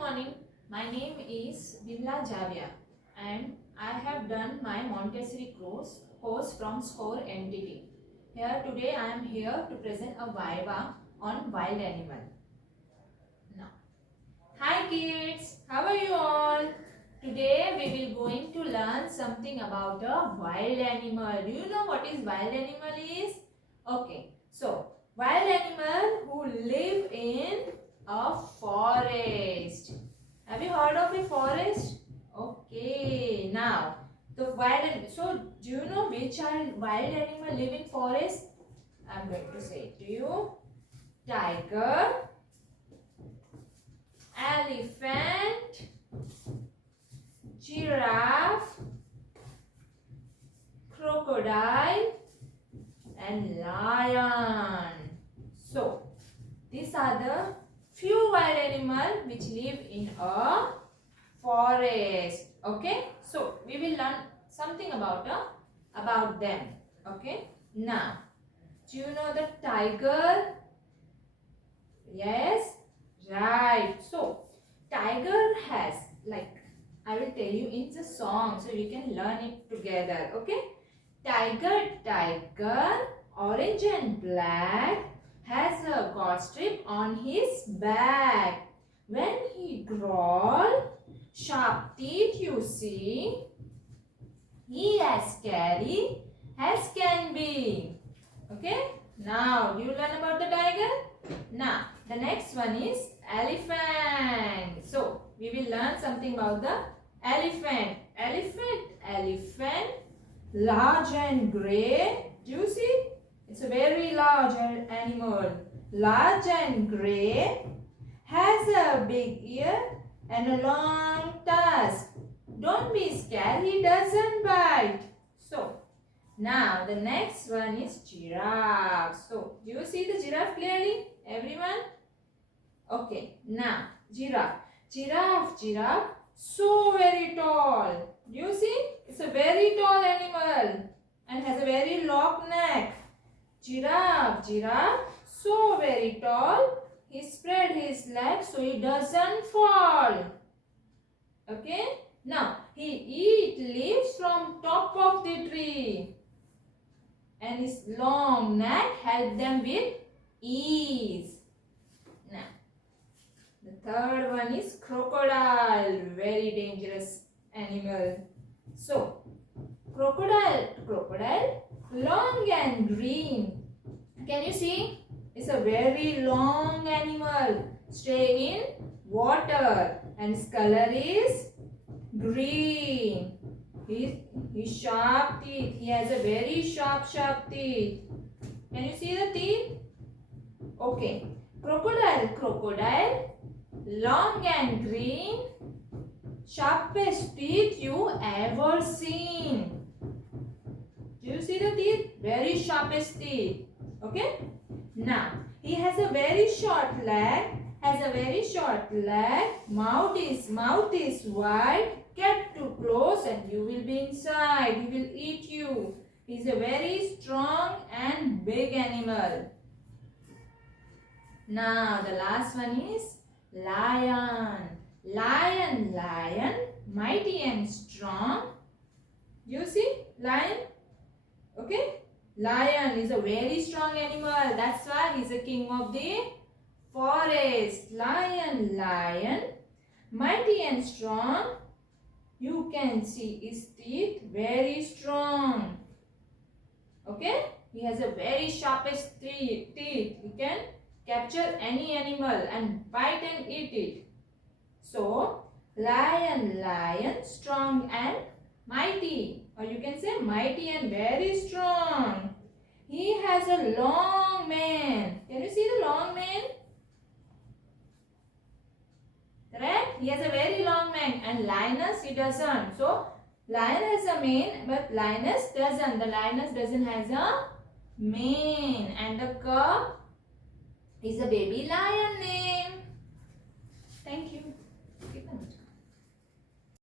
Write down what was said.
morning. My name is Dimla Javia and I have done my Montessori course from Score NTT. Here today I am here to present a viva on wild animal. Now, hi kids, how are you all? Today we will going to learn something about a wild animal. Do you know what is wild animal is? Okay, so wild animal who live in a forest. Have you heard of a forest? Okay, now the so do you know which are wild animal live in forest? I am going to say it to you. Tiger, elephant, giraffe, crocodile and lion. So these are the few wild animals which live in a forest. Okay, so we will learn something about them. Okay, now do you know the tiger? Yes, right. So tiger has, like, I will tell you in the song so you can learn it together. Okay, tiger, orange and black, has a got strip on his back. When he growl, sharp teeth you see, he as scary as can be. Okay, now do you learn about the tiger? Now the next one is elephant. So we will learn something about the elephant. Elephant, large and grey. Do you see? It's a very large animal. Large and grey, has a big ear and a long tusk. Don't be scared, he doesn't bite. So now the next one is giraffe. So do you see the giraffe clearly, everyone? Okay, now giraffe, so very tall. Do you see? It's a very tall animal and has a very long neck. Giraffe, so very tall. He spread his legs so he doesn't fall. Okay. Now he eat leaves from top of the tree, and his long neck help them with ease. Now the third one is crocodile, very dangerous animal. So crocodile, long and green. Can you see? It's a very long animal. Stay in water and his color is green. His sharp teeth. He has a very sharp teeth. Can you see the teeth? Okay. Crocodile, long and green, sharpest teeth you ever seen. Do you see the teeth? Very sharpest teeth. Okay. Now he has a very short leg. Mouth is wide. Get too close and you will be inside. He will eat you. He is a very strong and big animal. Now the last one is lion. Lion, mighty and strong. You see lion? Okay. Lion is a very strong animal. That's why he's a king of the forest. Lion, mighty and strong. You can see his teeth, very strong. Okay? He has a very sharpest teeth. He can capture any animal and bite and eat it. So, lion, strong and mighty. Or you can say mighty and very strong. He has a long mane. Can you see the long mane? Correct? He has a very long mane, and lioness he doesn't. So lion has a mane but lioness doesn't. The lioness doesn't has a mane, and the cub is a baby lion name. Thank you.